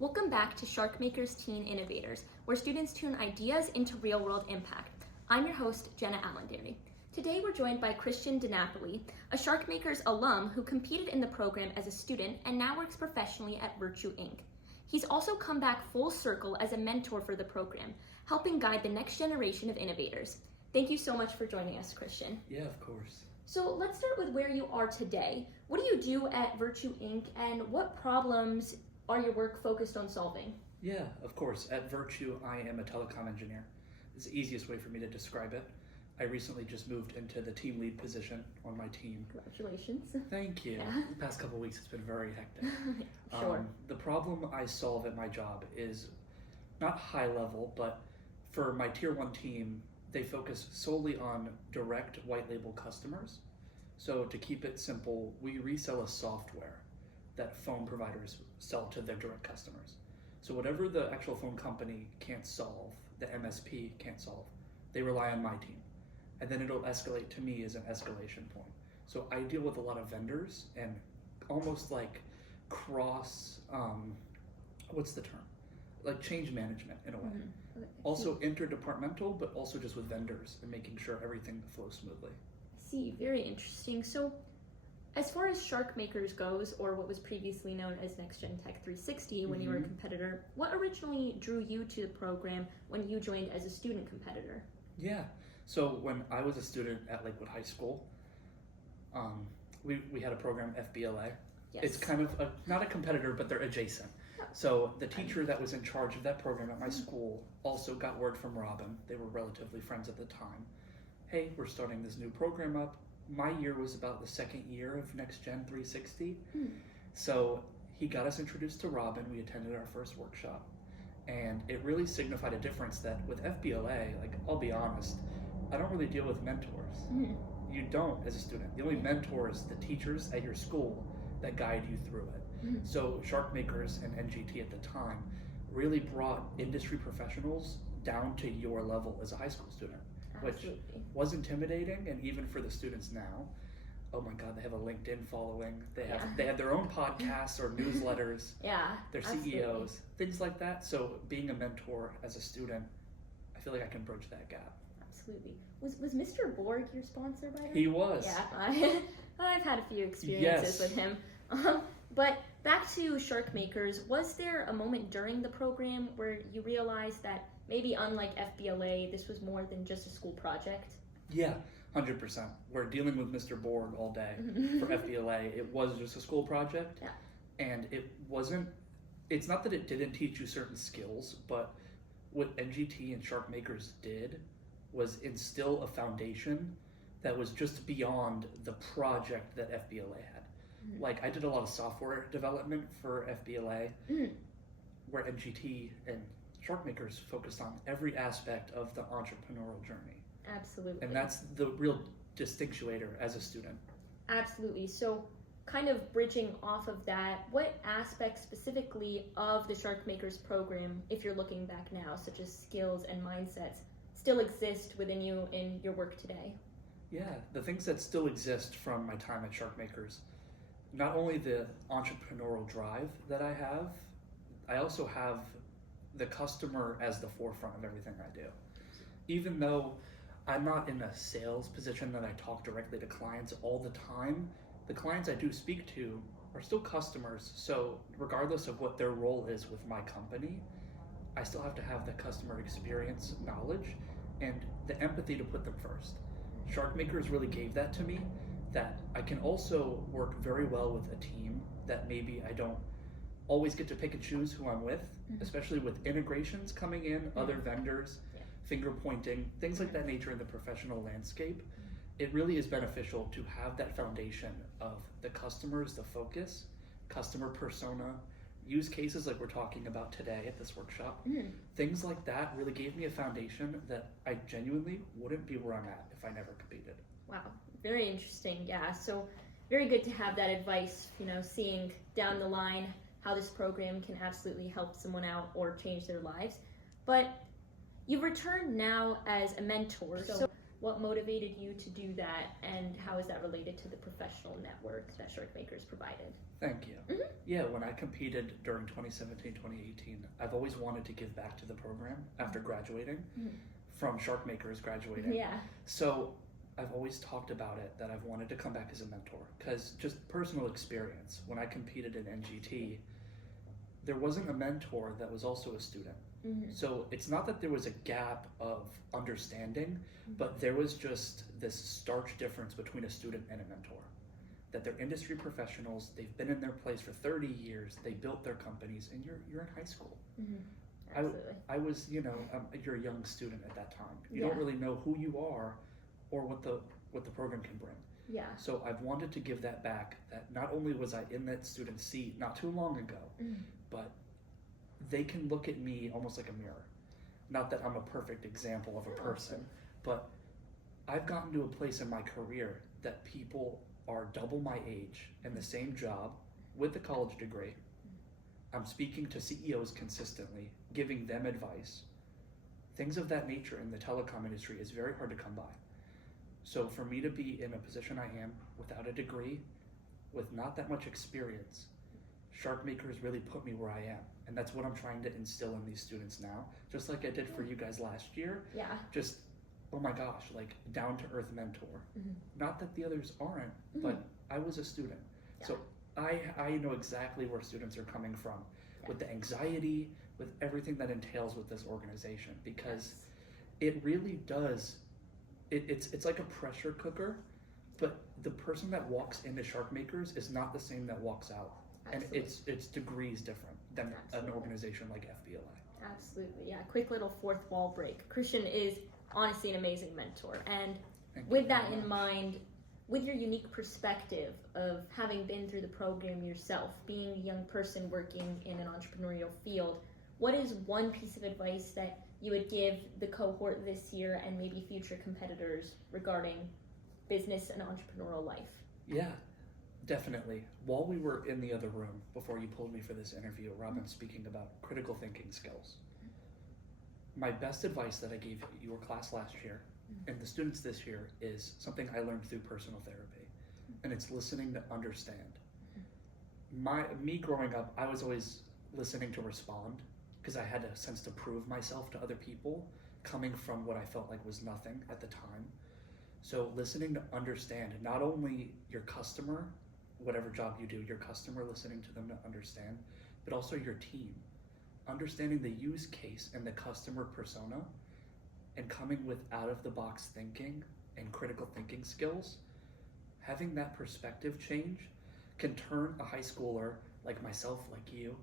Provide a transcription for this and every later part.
Welcome back to SharkMakers Teen Innovators, where students tune ideas into real-world impact. I'm your host, Jenna Allenderry. Today we're joined by Christian Napoli, a SharkMakers alum who competed in the program as a student and now works professionally at Virtue Inc. He's also come back full circle as a mentor for the program, helping guide the next generation of innovators. Thank you so much for joining us, Christian. Yeah, of course. So let's start with where you are today. What do you do at Virtue Inc. and what problems are your work focused on solving? Yeah, of course. At Virtue, I am a telecom engineer. It's the easiest way for me to describe it. I recently just moved into the team lead position on my team. Congratulations. Thank you. Yeah. The past couple of weeks, it's been very hectic. Sure. The problem I solve at my job is not high level, but for my tier 1 team, they focus solely on direct white label customers. So to keep it simple, we resell a software that phone providers sell to their direct customers. So whatever the actual phone company can't solve, the MSP can't solve, they rely on my team. And then it'll escalate to me as an escalation point. So I deal with a lot of vendors and almost like cross, what's the term? Like change management in a way. Mm-hmm. Also interdepartmental, but also just with vendors and making sure everything flows smoothly. I see, very interesting. So as far as SharkMakers goes, or what was previously known as Next Gen Tech 360 when you were a competitor, what originally drew you to the program when you joined as a student competitor? Yeah, so when I was a student at Lakewood High School, we had a program, FBLA. Yes. It's kind of not a competitor, but they're adjacent. So the teacher that was in charge of that program at my school also got word from Robin. They were relatively friends at the time. Hey, we're starting this new program up. My year was about the second year of Next Gen 360. So he got us introduced to Robin. We attended our first workshop. And it really signified a difference that with FBLA, like I'll be honest, I don't really deal with mentors. You don't as a student. The only mentor is the teachers at your school that guide you through it. So SharkMakers and NGT at the time really brought industry professionals down to your level as a high school student. Absolutely. Which was intimidating, and even for the students now, oh my God, they have a LinkedIn following. They have their own podcasts or newsletters. Yeah, their CEOs, things like that. So being a mentor as a student, I feel like I can bridge that gap. Absolutely. Was Mr. Borg your sponsor by the way? He was. Yeah, I've had a few experiences with him. But back to SharkMakers, was there a moment during the program where you realized that maybe unlike FBLA, this was more than just a school project? Yeah, 100%. We're dealing with Mr. Borg all day for FBLA. It was just a school project. Yeah. And it's not that it didn't teach you certain skills, but what NGT and SharkMakers did was instill a foundation that was just beyond the project that FBLA had. Like I did a lot of software development for FBLA, where NGT and SharkMakers focused on every aspect of the entrepreneurial journey. Absolutely. And that's the real distinctuator as a student. Absolutely. So kind of bridging off of that, what aspects specifically of the SharkMakers program, if you're looking back now, such as skills and mindsets, still exist within you in your work today? Yeah, the things that still exist from my time at SharkMakers, not only the entrepreneurial drive that I also have the customer as the forefront of everything I do. Even though I'm not in a sales position that I talk directly to clients all the time, the clients I do speak to are still customers. So regardless of what their role is with my company, I still have to have the customer experience knowledge and the empathy to put them first. SharkMakers really gave that to me, that I can also work very well with a team that maybe I don't always get to pick and choose who I'm with, especially with integrations coming in, other vendors, finger pointing, things like that nature in the professional landscape. It really is beneficial to have that foundation of the customers, the focus, customer persona, use cases like we're talking about today at this workshop. Things like that really gave me a foundation that I genuinely wouldn't be where I'm at if I never competed. Wow, very interesting. Yeah, so very good to have that advice, seeing down the line how this program can absolutely help someone out or change their lives. But you've returned now as a mentor. So What motivated you to do that, and how is that related to the professional network that SharkMakers provided? Thank you. Yeah, when I competed during 2017, 2018, I've always wanted to give back to the program after graduating from SharkMakers graduating. Yeah. So I've always talked about it, that I've wanted to come back as a mentor, because just personal experience, when I competed in NGT, there wasn't a mentor that was also a student. So it's not that there was a gap of understanding, but there was just this stark difference between a student and a mentor. That they're industry professionals, they've been in their place for 30 years, they built their companies, and you're in high school. Absolutely. I was, you're a young student at that time. You don't really know who you are or what the program can bring. Yeah. So I've wanted to give that back, that not only was I in that student seat not too long ago, but they can look at me almost like a mirror. Not that I'm a perfect example of a person, but I've gotten to a place in my career that people are double my age in the same job with a college degree. I'm speaking to CEOs consistently, giving them advice. Things of that nature in the telecom industry is very hard to come by. So for me to be in a position I am without a degree, with not that much experience, SharkMakers really put me where I am. And that's what I'm trying to instill in these students now, just like I did for you guys last year. Yeah. Just, oh my gosh, like down to earth mentor. Not that the others aren't, but I was a student. So I know exactly where students are coming from with the anxiety, with everything that entails with this organization, because it really does, it's like a pressure cooker, but the person that walks into SharkMakers is not the same that walks out. Absolutely. And it's degrees different than an organization like FBLI. Absolutely, yeah. Quick little fourth wall break. Christian is honestly an amazing mentor. And Thank you with that very in much. mind, with your unique perspective of having been through the program yourself, being a young person working in an entrepreneurial field, what is one piece of advice that you would give the cohort this year and maybe future competitors regarding business and entrepreneurial life? Yeah, definitely. While we were in the other room, before you pulled me for this interview, Robin speaking about critical thinking skills. My best advice that I gave your class last year and the students this year is something I learned through personal therapy, and it's listening to understand. Me growing up, I was always listening to respond, because I had a sense to prove myself to other people, coming from what I felt like was nothing at the time. So listening to understand, not only your customer, whatever job you do, your customer, listening to them to understand, but also your team. Understanding the use case and the customer persona, and coming with out-of-the-box thinking and critical thinking skills. Having that perspective change can turn a high schooler like myself, like you,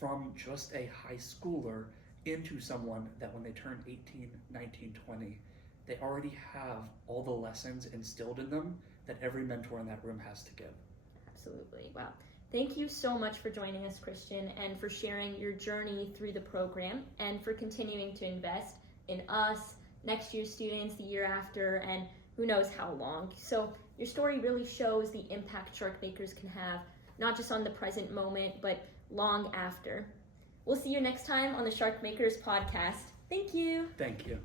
from just a high schooler into someone that when they turn 18, 19, 20, they already have all the lessons instilled in them that every mentor in that room has to give. Absolutely. Wow. Thank you so much for joining us, Christian, and for sharing your journey through the program, and for continuing to invest in us, next year's students, the year after, and who knows how long. So your story really shows the impact SharkMakers can have, not just on the present moment, but long after. We'll see you next time on the SharkMakers podcast. Thank you. Thank you.